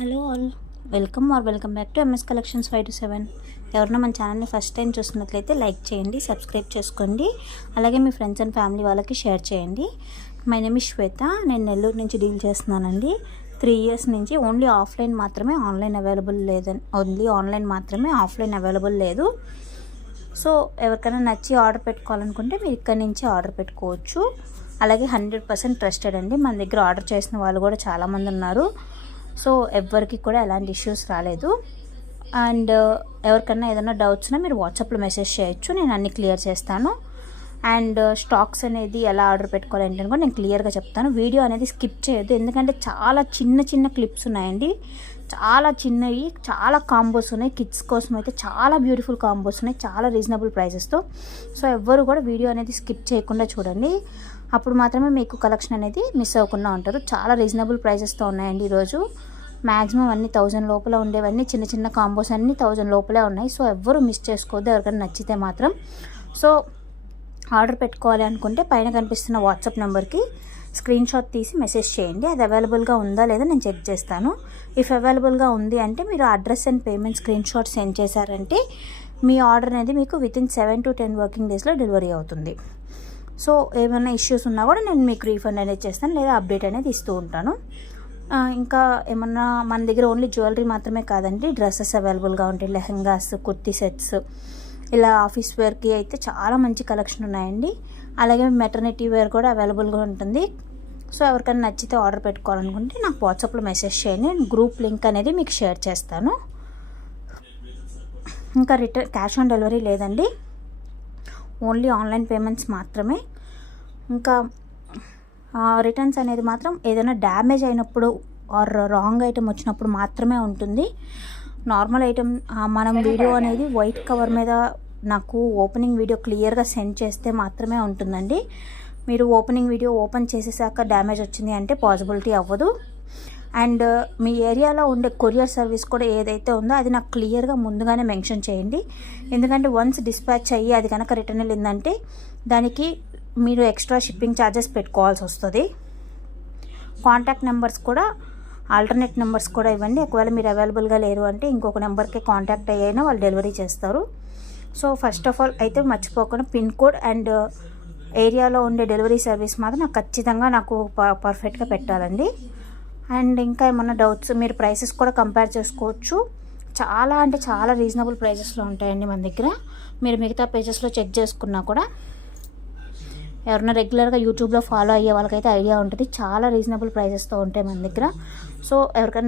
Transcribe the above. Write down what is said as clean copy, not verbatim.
Hello all, welcome back to MS collections 5-7. ఎవరైనా మన ఛానల్ని ఫస్ట్ టైం చూస్తున్నట్లయితే లైక్ చేయండి, సబ్స్క్రైబ్ చేసుకోండి, అలాగే మీ ఫ్రెండ్స్ అండ్ ఫ్యామిలీ వాళ్ళకి షేర్ చేయండి. మై నేమ్ ఇస్ శ్వేత, నేను నెల్లూరు నుంచి డీల్ చేస్తున్నానండి. 3 years నుంచి ఓన్లీ ఆఫ్లైన్ మాత్రమే, ఆన్లైన్ అవైలబుల్ లేదని, ఓన్లీ ఆన్లైన్ మాత్రమే, ఆఫ్లైన్ అవైలబుల్ లేదు. సో ఎవరికైనా నచ్చి ఆర్డర్ పెట్టుకోవాలనుకుంటే మీరు ఇక్కడి నుంచి ఆర్డర్ పెట్టుకోవచ్చు. అలాగే 100% ట్రస్టెడ్ అండి. మన దగ్గర ఆర్డర్ చేసిన వాళ్ళు కూడా చాలామంది ఉన్నారు. సో ఎవరికి కూడా ఎలాంటి ఇష్యూస్ రాలేదు. అండ్ ఎవరికైనా ఏదైనా డౌట్స్ ఉన్నా మీరు వాట్సాప్లో మెసేజ్ చేయొచ్చు, నేను అన్నీ క్లియర్ చేస్తాను. అండ్ స్టాక్స్ అనేది ఎలా ఆర్డర్ పెట్టుకోవాలి ఏంటని కూడా నేను క్లియర్గా చెప్తాను. వీడియో అనేది స్కిప్ చేయొద్దు, ఎందుకంటే చాలా చిన్న క్లిప్స్ ఉన్నాయండి, చాలా చిన్నవి, చాలా కాంబోస్ ఉన్నాయి. కిడ్స్ కోసం అయితే చాలా బ్యూటిఫుల్ కాంబోస్ ఉన్నాయి, చాలా రీజనబుల్ ప్రైజెస్తో. సో ఎవ్వరు కూడా వీడియో అనేది స్కిప్ చేయకుండా చూడండి, అప్పుడు మాత్రమే మీకు కలెక్షన్ అనేది మిస్ అవ్వకుండా ఉంటారు. చాలా రీజనబుల్ ప్రైజెస్తో ఉన్నాయండి ఈరోజు. మ్యాక్సిమం అన్ని 1000 లోపల ఉండేవన్నీ, చిన్న కాంబోస్ అన్నీ 1000 లోపలే ఉన్నాయి. సో ఎవ్వరు మిస్ చేసుకోవద్దు, ఎవరికైనా నచ్చితే మాత్రం. సో ఆర్డర్ పెట్టుకోవాలి అనుకుంటే పైన కనిపిస్తున్న వాట్సాప్ నెంబర్కి స్క్రీన్ షాట్ తీసి మెసేజ్ చేయండి. అది అవైలబుల్గా ఉందా లేదా నేను చెక్ చేస్తాను. ఇఫ్ అవైలబుల్గా ఉంది అంటే మీరు address and payment screen shot send చేశారంటే మీ ఆర్డర్ అనేది మీకు వితిన్ 7 to 10 వర్కింగ్ డేస్లో డెలివరీ అవుతుంది. సో ఏమైనా ఇష్యూస్ ఉన్నా కూడా నేను మీకు రీఫండ్ అనేది చేస్తాను, లేదా అప్డేట్ అనేది ఇస్తూ ఉంటాను. ఇంకా ఏమన్నా మన దగ్గర ఓన్లీ జ్యువెలరీ మాత్రమే కాదండి, డ్రెస్సెస్ అవైలబుల్గా ఉంటాయి, లెహంగాస్, కుర్తీ సెట్స్, ఇలా ఆఫీస్ వేర్కి అయితే చాలా మంచి కలెక్షన్ ఉన్నాయండి. అలాగే మెటర్నిటీ వేర్ కూడా అవైలబుల్గా ఉంటుంది. సో ఎవరికైనా నచ్చితే ఆర్డర్ పెట్టుకోవాలనుకుంటే నాకు వాట్సాప్లో మెసేజ్ చేయండి, నేను గ్రూప్ లింక్ అనేది మీకు షేర్ చేస్తాను. ఇంకా రిటర్న్ క్యాష్ ఆన్ డెలివరీ లేదండి, ఓన్లీ ఆన్లైన్ పేమెంట్స్ మాత్రమే. ఇంకా రిటర్న్స్ అనేది మాత్రం ఏదైనా డ్యామేజ్ అయినప్పుడు ఆర్ రాంగ్ ఐటెం వచ్చినప్పుడు మాత్రమే ఉంటుంది. నార్మల్ ఐటెం మనం వీడియో అనేది వైట్ కవర్ మీద నాకు ఓపెనింగ్ వీడియో క్లియర్గా సెండ్ చేస్తే మాత్రమే ఉంటుందండి. మీరు ఓపెనింగ్ వీడియో ఓపెన్ చేసేసాక డ్యామేజ్ వచ్చింది అంటే పాసిబిలిటీ అవ్వదు. అండ్ మీ ఏరియాలో ఉండే కొరియర్ సర్వీస్ కూడా ఏదైతే ఉందో అది నాకు క్లియర్గా ముందుగానే మెన్షన్ చేయండి, ఎందుకంటే వన్స్ డిస్పాచ్ అయ్యి అది కనుక రిటర్న్ వెళ్ళిందంటే దానికి మీరు ఎక్స్ట్రా షిప్పింగ్ ఛార్జెస్ పెట్టుకోవాల్సి వస్తుంది. కాంటాక్ట్ నెంబర్స్ కూడా, ఆల్టర్నేట్ నెంబర్స్ కూడా ఇవ్వండి. ఒకవేళ మీరు అవైలబుల్గా లేరు అంటే ఇంకొక నెంబర్కి కాంటాక్ట్ అయ్యినా వాళ్ళు డెలివరీ చేస్తారు. సో ఫస్ట్ ఆఫ్ ఆల్ అయితే మర్చిపోకుండా పిన్ కోడ్ అండ్ ఏరియాలో ఉండే డెలివరీ సర్వీస్ మాత్రం నాకు ఖచ్చితంగా నాకు పర్ఫెక్ట్గా పెట్టాలండి. అండ్ ఇంకా ఏమన్నా డౌట్స్, మీరు ప్రైసెస్ కూడా కంపేర్ చేసుకోవచ్చు. చాలా అంటే చాలా రీజనబుల్ ప్రైజెస్లో ఉంటాయండి మన దగ్గర. మీరు మిగతా పేజెస్లో చెక్ చేసుకున్నా కూడా, ఎవరైనా రెగ్యులర్గా యూట్యూబ్లో ఫాలో అయ్యే వాళ్ళకైతే ఐడియా ఉంటుంది, చాలా రీజనబుల్ ప్రైజెస్తో ఉంటాయి మన దగ్గర. సో ఎవరికైనా